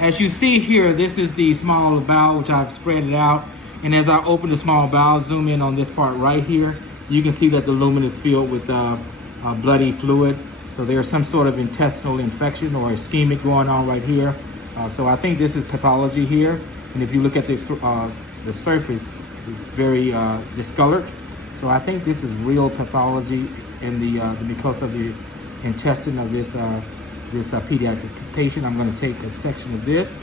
as you see here, this is the small bowel, which I've spread it out. And as I open the small bowel, zoom in on this part right here, you can see that the lumen is filled with bloody fluid. So there's some sort of intestinal infection or ischemic going on right here. So I think this is pathology here. And if you look at the surface, it's very discolored. So I think this is real pathology in the mucosa of the intestine of this pediatric patient. I'm going to take a section of this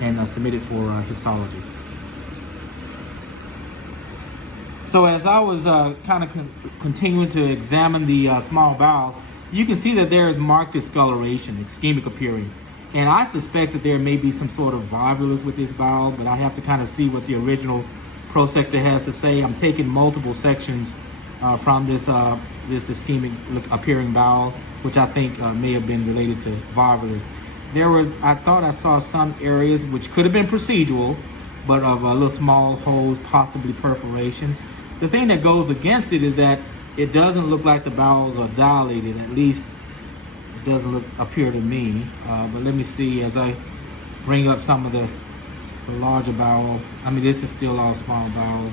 and submit it for histology. So as I was kind of continuing to examine the small bowel, you can see that there is marked discoloration, ischemic appearing. And I suspect that there may be some sort of volvulus with this bowel, but I have to kind of see what the original prosector has to say. I'm taking multiple sections from this ischemic appearing bowel, which I think may have been related to volvulus. I thought I saw some areas which could have been procedural, but of little small holes, possibly perforation. The thing that goes against it is that it doesn't look like the bowels are dilated. At least it doesn't appear to me. But let me see as I bring up some of the larger bowel. I mean, this is still all small bowel.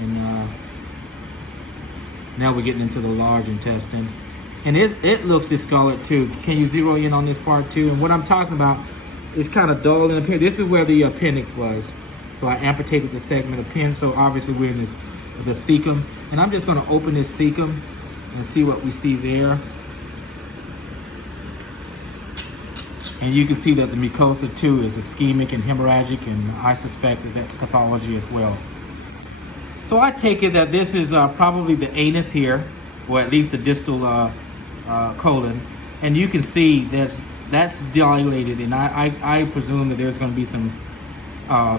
And now we're getting into the large intestine. And it looks discolored too. Can you zero in on this part too? And what I'm talking about is kind of dull in appearance. This is where the appendix was. So I amputated the segment of pin. So obviously we're in the cecum. And I'm just going to open this cecum and see what we see there. And you can see that the mucosa too is ischemic and hemorrhagic, and I suspect that that's pathology as well. So I take it that this is probably the anus here, or at least the distal colon. And you can see that's dilated, and I presume that there's going to be some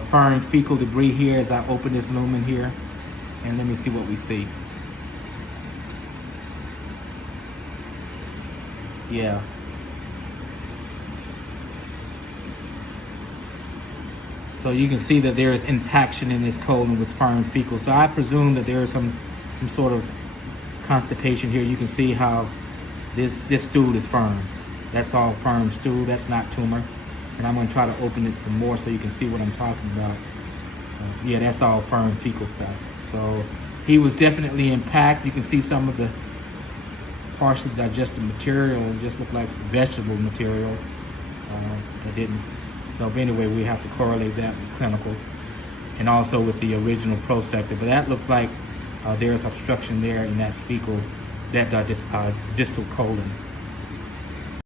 firm fecal debris here as I open this lumen here. And let me see what we see. Yeah. So you can see that there is impaction in this colon with firm fecal. So I presume that there is some sort of constipation here. You can see how this stool is firm. That's all firm stool. That's not tumor. And I'm going to try to open it some more so you can see what I'm talking about. Yeah, that's all firm fecal stuff. So he was definitely impact. You can see some of the partially digested material. It just looked like vegetable material that didn't. So anyway, we have to correlate that with clinical and also with the original prosector. But that looks like there's obstruction there in that fecal, that distal colon.